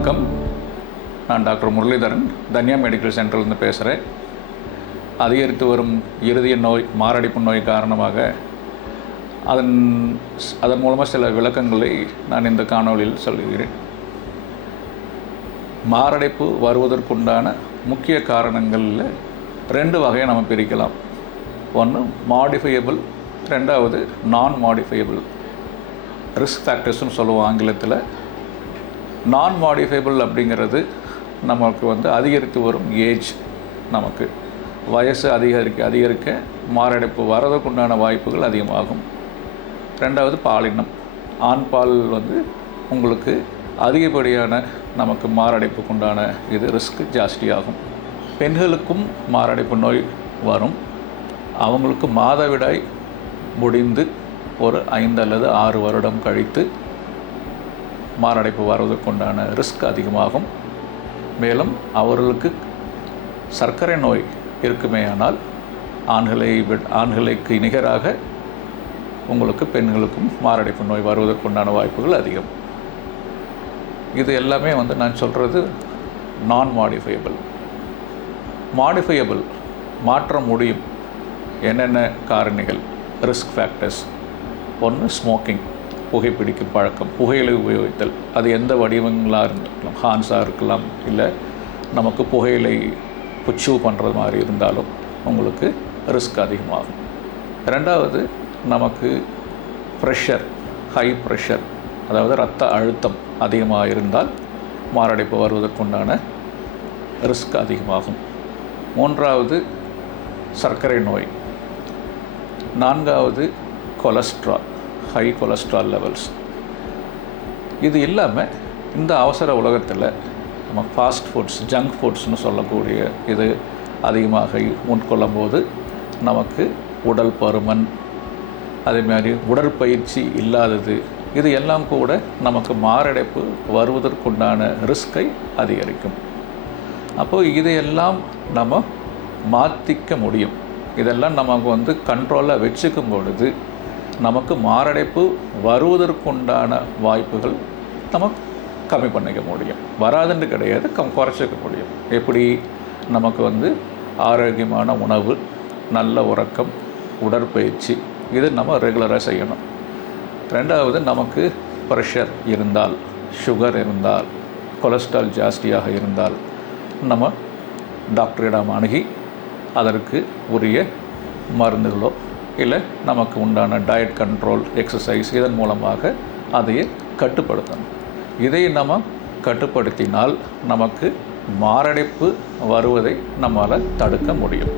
வணக்கம். நான் doctor Muralidharan, Dhanya medical சென்டர்லேருந்து பேசுகிறேன். அதிகரித்து வரும் இருதய நோய், மாரடைப்பு நோய் காரணமாக அதன் மூலமாக சில விளக்கங்களை நான் இந்த காணொளியில் சொல்கிறேன். மாரடைப்பு வருவதற்குண்டான முக்கிய காரணங்களில் 2 வகையை நம்ம பிரிக்கலாம். ஒன்று மாடிஃபையபிள், ரெண்டாவது நான் மாடிஃபையபிள் ரிஸ்க் ஃபேக்டர்ஸ்னு சொல்லுவோம் ஆங்கிலத்தில். நான் மாடிஃபைபிள் அப்படிங்கிறது நமக்கு அதிகரித்து வரும் ஏஜ், நமக்கு வயசு அதிகரிக்க மாரடைப்பு வரதுக்குண்டான வாய்ப்புகள் அதிகமாகும். ரெண்டாவது பாலினம், ஆண் பால் உங்களுக்கு அதிகப்படியான நமக்கு மாரடைப்புக்குண்டான ரிஸ்க் ஜாஸ்தியாகும். பெண்களுக்கும் மாரடைப்பு நோய் வரும். அவங்களுக்கு மாதவிடாய் முடிந்து ஒரு 5 அல்லது 6 வருடம் கழித்து மாரடைப்பு வருவதற்குண்டான ரிஸ்க் அதிகமாகும். மேலும் அவர்களுக்கு சர்க்கரை நோய் இருக்குமேயானால் ஆண்களுக்கு நிகராக உங்களுக்கு பெண்களுக்கும் மாரடைப்பு நோய் வருவதற்குண்டான வாய்ப்புகள் அதிகம். இது எல்லாமே நான் சொல்கிறது நான் மாடிஃபையபிள். மாடிஃபையபிள் மாற்ற முடியும். என்னென்ன காரணிகள், ரிஸ்க் ஃபேக்டர்ஸ்? ஒன்று ஸ்மோக்கிங், புகைப்பிடிக்கும் பழக்கம், புகையிலை உபயோகித்தல். அது எந்த வடிவங்களாக இருக்கலாம், ஹான்ஸாக இருக்கலாம், இல்லை நமக்கு புகையிலை புச்சு பண்ணுறது மாதிரி இருந்தாலும் உங்களுக்கு ரிஸ்க் அதிகமாகும். ரெண்டாவது நமக்கு ப்ரெஷர், ஹை ப்ரெஷர், அதாவது இரத்த அழுத்தம் அதிகமாக இருந்தால் மாரடைப்பு வருவதற்குண்டான ரிஸ்க் அதிகமாகும். மூன்றாவது சர்க்கரை நோய். நான்காவது கொலஸ்ட்ரால், ஹை கொலஸ்ட்ரால் லெவல்ஸ். இது இல்லாமல் இந்த அவசர உலகத்தில் நம்ம ஃபாஸ்ட் ஃபுட்ஸ், ஜங்க் ஃபுட்ஸ்னு சொல்லக்கூடிய இது அதிகமாக உட்கொள்ளும் போது நமக்கு உடல் பருமன், அதேமாதிரி உடற்பயிற்சி இல்லாதது, இது எல்லாம் கூட நமக்கு மாரடைப்பு வருவதற்குண்டான ரிஸ்கை அதிகரிக்கும். அப்போது இதையெல்லாம் நம்ம மாற்றிக்க முடியும். இதெல்லாம் நமக்கு கண்ட்ரோலாக வச்சுக்கும் பொழுது நமக்கு மாரடைப்பு வருவதற்குண்டான வாய்ப்புகள் நம்ம கம்மி பண்ணிக்க முடியும். வராதுன்னு கிடையாது, குறைச்சிக்க முடியும். எப்படி? நமக்கு ஆரோக்கியமான உணவு, நல்ல உறக்கம், உடற்பயிற்சி, இது நம்ம ரெகுலராக செய்யணும். ரெண்டாவது நமக்கு ப்ரெஷர் இருந்தால், சுகர் இருந்தால், கொலஸ்ட்ரால் ஜாஸ்தியாக இருந்தால் நம்ம டாக்டரிடம் அணுகி அதற்கு உரிய மருந்துகளோ இல்லை நமக்கு உண்டான டயட் கண்ட்ரோல், எக்ஸசைஸ், இதன் மூலமாக அதையே கட்டுப்படுத்தணும். இதை நம்ம கட்டுப்படுத்தினால் நமக்கு மாரடைப்பு வருவதை நம்மால் தடுக்க முடியும்.